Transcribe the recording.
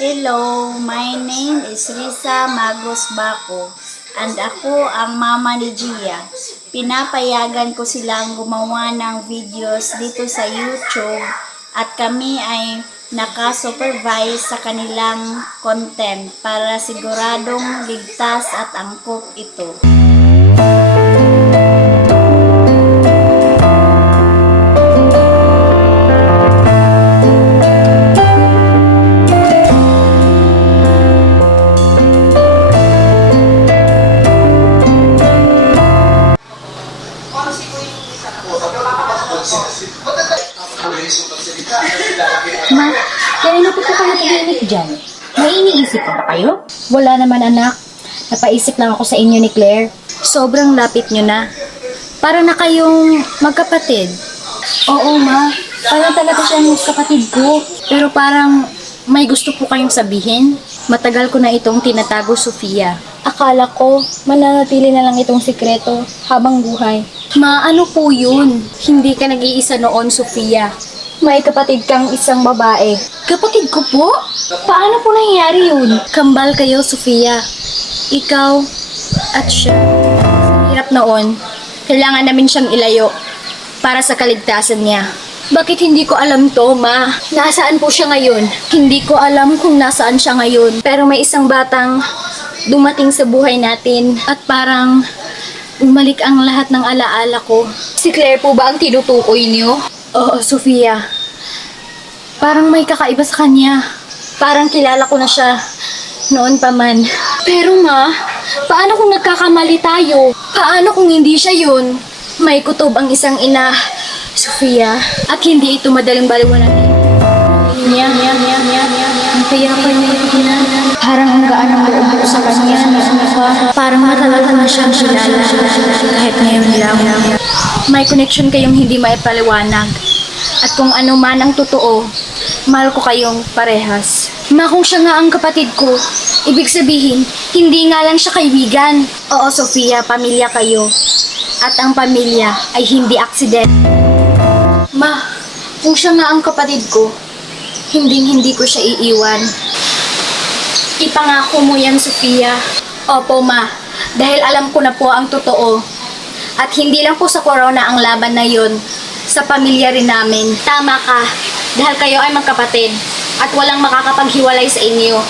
Hello, my name is Risa Magos Baco and ako ang mama ni Gia. Pinapayagan ko silang gumawa ng videos dito sa YouTube at kami ay naka-supervise sa kanilang content para siguradong ligtas at angkop ito. Ma, kanina po kayo tahimik dyan? May iniisip pa ba kayo? Wala naman anak. Napaisip lang ako sa inyo ni Claire. Sobrang lapit nyo na. Para na kayong magkapatid. Oo ma, parang talaga siyang kapatid ko. Pero parang may gusto po kayong sabihin. Matagal ko na itong tinatago, Sofia. Akala ko, mananatili na lang itong sikreto habang buhay. Ma, ano po yun? Hindi ka nag-iisa noon, Sofia. May kapatid kang isang babae. Kapatid ko po? Paano po nangyayari yun? Kambal kayo, Sofia. Ikaw at siya. Hirap noon. Kailangan namin siyang ilayo para sa kaligtasan niya. Bakit hindi ko alam to, ma? Nasaan po siya ngayon? Hindi ko alam kung nasaan siya ngayon. Pero may isang batang dumating sa buhay natin at parang umalik ang lahat ng alaala ko. Si Claire po ba ang tinutukoy niyo? Oo, Sofia. Parang may kakaiba sa kanya. Parang kilala ko na siya noon pa man. Pero ma, paano kung nagkakamali tayo? Paano kung hindi siya yun? May kutob ang isang ina, Sofia. At hindi ito madaling baliwanahin. Kaya pa niya. Parang ang gaan ang loob ko sa kanya. Parang matagal ko na siyang kilala. Kahit ngayon lang. May connection kayong hindi maipaliwanag. At kung ano man ang totoo, mahal ko kayong parehas. Ma, kung siya nga ang kapatid ko, ibig sabihin, hindi nga lang siya kaibigan. Oo, Sofia, pamilya kayo. At ang pamilya ay hindi aksidente. Ma, kung siya nga ang kapatid ko, hindi ko siya iiwan. Ipangako mo yan, Sofia. Opo, ma. Dahil alam ko na po ang totoo. At hindi lang po sa corona ang laban na yun. Sa pamilya rin namin. Tama ka. Dahil kayo ay magkapatid. At walang makakapaghiwalay sa inyo.